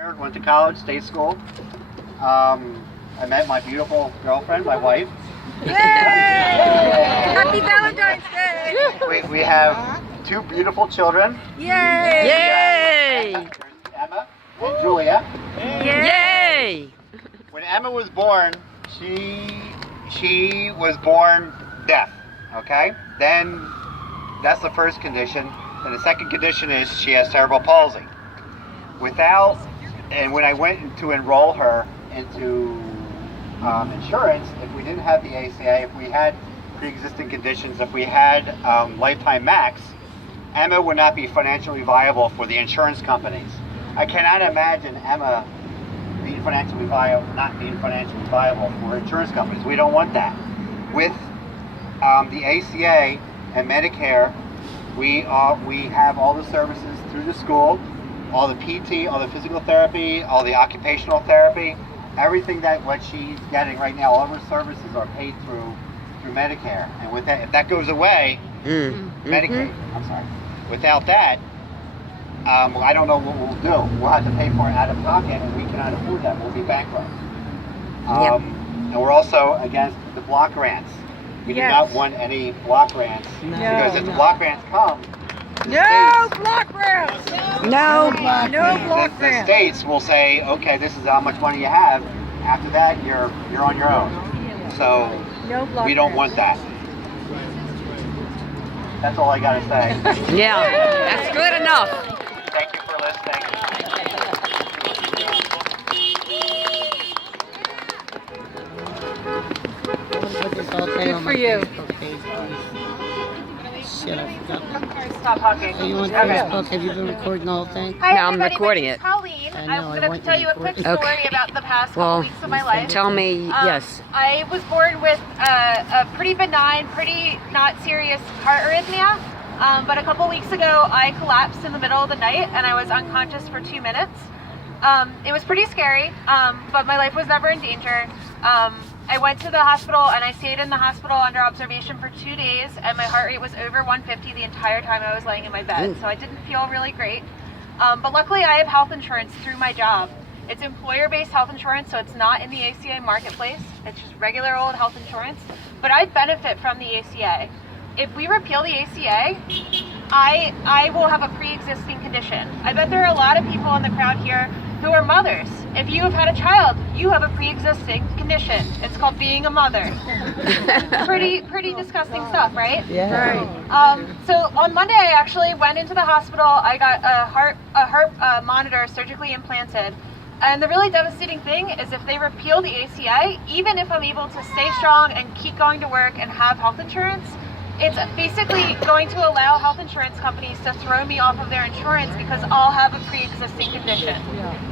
Went to college, state school. I met my beautiful girlfriend, my wife. Yay! Happy Valentine's Day! We have two beautiful children. Yay! Yay! There's Emma and Julia. Yay! When Emma was born, she was born deaf. Okay? Then that's the first condition. And the second condition is she has cerebral palsy. And when I went to enroll her into insurance, if we didn't have the ACA, if we had pre-existing conditions, if we had lifetime max, Emma would not be financially viable for the insurance companies. I cannot imagine Emma not being financially viable for insurance companies. We don't want that. With the ACA and Medicare, we have all the services through the school, all the PT, all the physical therapy, all the occupational therapy, everything that what she's getting right now, all of her services are paid through Medicare. And with that, if that goes away, Medicaid, I'm sorry. Without that, I don't know what we'll do. We'll have to pay for it out of pocket, and we cannot afford that. We'll be bankrupt. And we're also against the block grants. We do not want any block grants because if the block grants come, block grants! No block the grants! States will say, okay, this is how much money you have. After that, you're on your own. So we don't want that. That's all I gotta say. Yeah, that's good enough. Thank you for listening. Good for you. Shit, I forgot. Stop talking. Are you on Facebook? Have you been recording the whole thing? Hi, No, I'm everybody. recording My name's it. Colleen. I know, I'm I going want to tell you you a to quick record story it. about the past Well, couple weeks of my life. Tell me, yes. I was born with a pretty benign, pretty not serious heart arrhythmia. But a couple weeks ago, I collapsed in the middle of the night and I was unconscious for 2 minutes. It was pretty scary, but my life was never in danger. I went to the hospital and I stayed in the hospital under observation for 2 days, and my heart rate was over 150 the entire time I was laying in my bed. So I didn't feel really great. But luckily I have health insurance through my job. It's employer-based health insurance, so it's not in the ACA marketplace. It's just regular old health insurance. But I benefit from the ACA. If we repeal the ACA, I will have a pre-existing condition. I bet there are a lot of people in the crowd here who are mothers. If you have had a child, you have a pre-existing condition. It's called being a mother. Pretty disgusting stuff, right? Yeah. Right. So on Monday, I actually went into the hospital. I got a heart monitor surgically implanted. And the really devastating thing is if they repeal the ACA, even if I'm able to stay strong and keep going to work and have health insurance, it's basically going to allow health insurance companies to throw me off of their insurance because I'll have a pre-existing condition.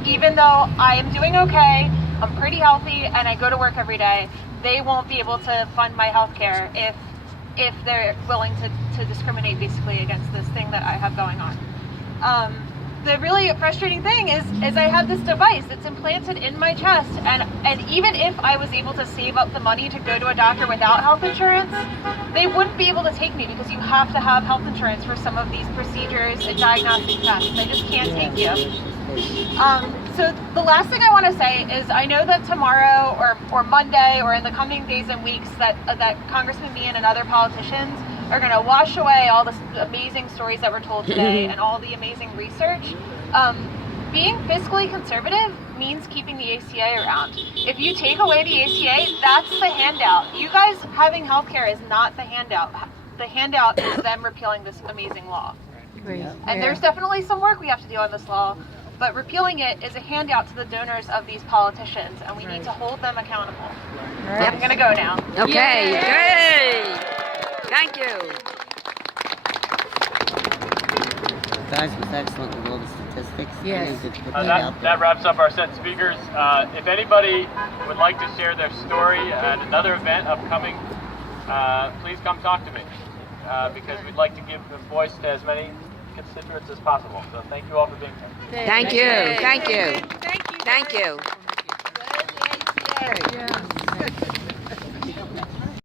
Even though I am doing okay, I'm pretty healthy, and I go to work every day, they won't be able to fund my health care if they're willing to discriminate basically against this thing that I have going on. The really frustrating thing is I have this device that's implanted in my chest, and even if I was able to save up the money to go to a doctor without health insurance, they wouldn't be able to take me because you have to have health insurance for some of these procedures and diagnostic tests. They just can't take you. So the last thing I want to say is I know that tomorrow or Monday or in the coming days and weeks that Congressman Meehan and other politicians are going to wash away all the amazing stories that were told today and all the amazing research. Being fiscally conservative means keeping the ACA around. If you take away the ACA, that's the handout. You guys having healthcare is not the handout. The handout is them repealing this amazing law. Great. And there's definitely some work we have to do on this law, but repealing it is a handout to the donors of these politicians, and we need to hold them accountable. Right. I'm going to go now. Okay, yay! Thank you. Guys, was excellent with all the statistics. Yes. Really good to put that out there. That wraps up our set of speakers. If anybody would like to share their story at another event upcoming, please come talk to me because we'd like to give a voice to as many constituents as possible. So thank you all for being here. Thank you. Thank you. Thank you. Thank you. Yeah.